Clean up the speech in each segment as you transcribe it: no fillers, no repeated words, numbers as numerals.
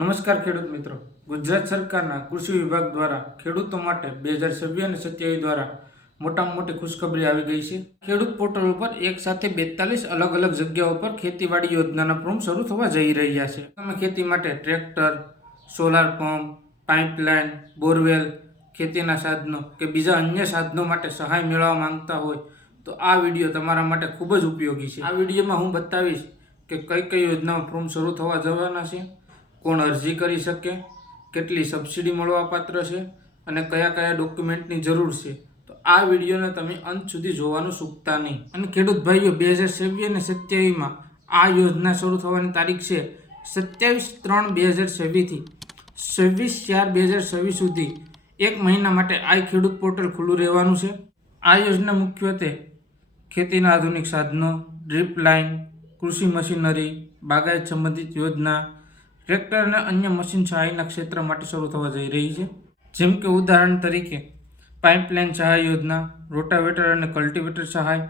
નમસ્કાર ખેડૂત મિત્રો, ગુજરાત સરકારના કૃષિ વિભાગ દ્વારા ખેડૂતો માટે 2026 અને 27 દ્વારા મોટામાં મોટી ખુશખબરી આવી ગઈ છે। ખેડૂત પોર્ટલ ઉપર એક સાથે 42 અલગ અલગ જગ્યાઓ પર ખેતીવાડી યોજનાના ફોર્મ શરૂ થવા જઈ રહ્યા છે। તમે ખેતી માટે tractor, solar pump, pipeline, borewell, ખેતીના સાધનો કે બીજા અન્ય સાધનો માટે સહાય મેળવવા માંગતા હોય તો આ વિડીયો તમારા માટે ખૂબ જ ઉપયોગી છે। આ વિડીયોમાં હું બતાવીશ કે કઈ કઈ યોજનાઓ ફોર્મ શરૂ થવા જવાના છે, કોણ અરજી કરી શકે, કેટલી સબસિડી મળવા પાત્ર છે અને કયા કયા ડોક્યુમેન્ટની જરૂર છે। તો આ વિડીયોને તમે અંત સુધી જોવાનું ચૂકતા નહીં। અને ખેડૂત ભાઈઓ, 2026 અને 27માં આ યોજના શરૂ થવાની તારીખ છે 27/3/2026 થી 26/4/2026 સુધી એક મહિના માટે આ ખેડૂત પોર્ટલ ખુલ્લું રહેવાનું છે। આ યોજના મુખ્યત્વે ખેતીના આધુનિક સાધનો, ડ્રીપ લાઇન, કૃષિ મશીનરી, બાગાયત સંબંધિત યોજના, ટ્રેક્ટર અને અન્ય મશીન સહાયના ક્ષેત્ર માટે શરૂ થવા જઈ રહી છે। જેમ કે ઉદાહરણ તરીકે પાઇપલાઇન સહાય યોજના, રોટાવેટર અને કલ્ટિવેટર સહાય,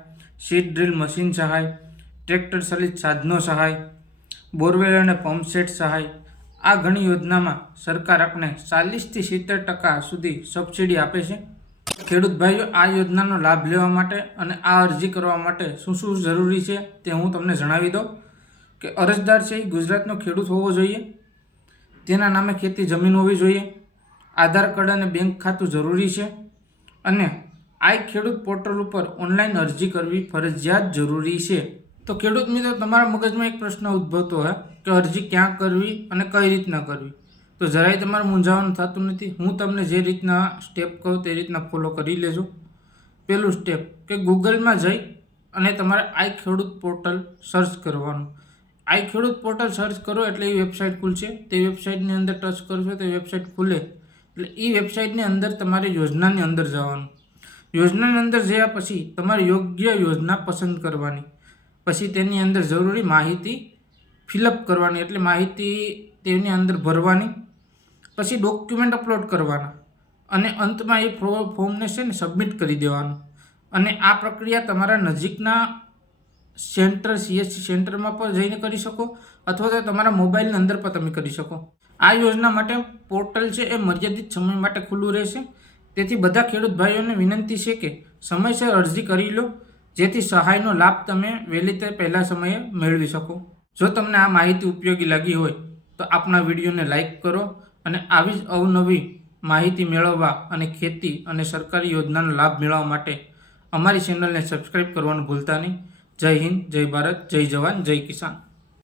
સીડ ડ્રીલ મશીન સહાય, ટ્રેક્ટર ચાલિત સાધનો સહાય, બોરવેલ અને પંપસેટ સહાય। આ ઘણી યોજનામાં સરકાર આપણે 40થી 70% સુધી સબસિડી આપે છે। ખેડૂત ભાઈઓ, આ યોજનાનો લાભ લેવા માટે અને આ અરજી કરવા માટે શું શું જરૂરી છે તે હું તમને જણાવી દઉં કે અરજદાર છે એ ગુજરાતનો ખેડૂત હોવો જોઈએ, તેના નામે ખેતી જમીન હોવી જોઈએ, આધાર કાર્ડ અને બેંક ખાતું જરૂરી છે અને આ ખેડૂત પોર્ટલ ઉપર ઓનલાઈન અરજી કરવી ફરજિયાત જરૂરી છે। તો ખેડૂત મિત્રો, તમારા મગજમાં એક પ્રશ્ન ઉદ્ભવતો હોય કે અરજી ક્યાં કરવી અને કઈ રીતના કરવી, તો જરાય તમારે મૂંઝાવાનું થતું નથી। હું તમને જે રીતના સ્ટેપ કહું તે રીતના ફોલો કરી લેજો। પહેલું સ્ટેપ કે ગૂગલમાં જઈ અને તમારે આ ખેડૂત પોર્ટલ સર્ચ કરવાનું। આ ખેડૂત પોર્ટલ સર્ચ કરો એટલે એ વેબસાઇટ ખુલશે। તે વેબસાઇટની અંદર ટચ કરશો તો વેબસાઇટ ખુલે એટલે એ વેબસાઇટની અંદર તમારે યોજનાની અંદર જવાનું। યોજનાની અંદર જયા પછી તમારે યોગ્ય યોજના પસંદ કરવાની, પછી તેની અંદર જરૂરી માહિતી ફિલઅપ કરવાની, એટલે માહિતી તેની અંદર ભરવાની, પછી ડોક્યુમેન્ટ અપલોડ કરવાના અને અંતમાં એ ફોર્મને છે ને સબમિટ કરી દેવાનું। અને આ પ્રક્રિયા તમારા નજીકના સેન્ટર, CSC સેન્ટરમાં પણ જઈને કરી શકો અથવા તો તમારા મોબાઈલની અંદર પણ તમે કરી શકો। આ યોજના માટે પોર્ટલ છે એ મર્યાદિત સમય માટે ખુલ્લું રહેશે, તેથી બધા ખેડૂત ભાઈઓને વિનંતી છે કે સમયસર અરજી કરી લો, જેથી સહાયનો લાભ તમે વહેલી તે પહેલા સમયે મેળવી શકો। જો તમને આ માહિતી ઉપયોગી લાગી હોય તો આપણા વિડીયોને લાઇક કરો અને આવી જ અવનવી માહિતી મેળવવા અને ખેતી અને સરકારી યોજનાનો લાભ મેળવવા માટે અમારી ચેનલને સબસ્ક્રાઈબ કરવાનું ભૂલતા નહીં। જય હિન્દ, જય ભારત, જય જવાન, જય કિસાન।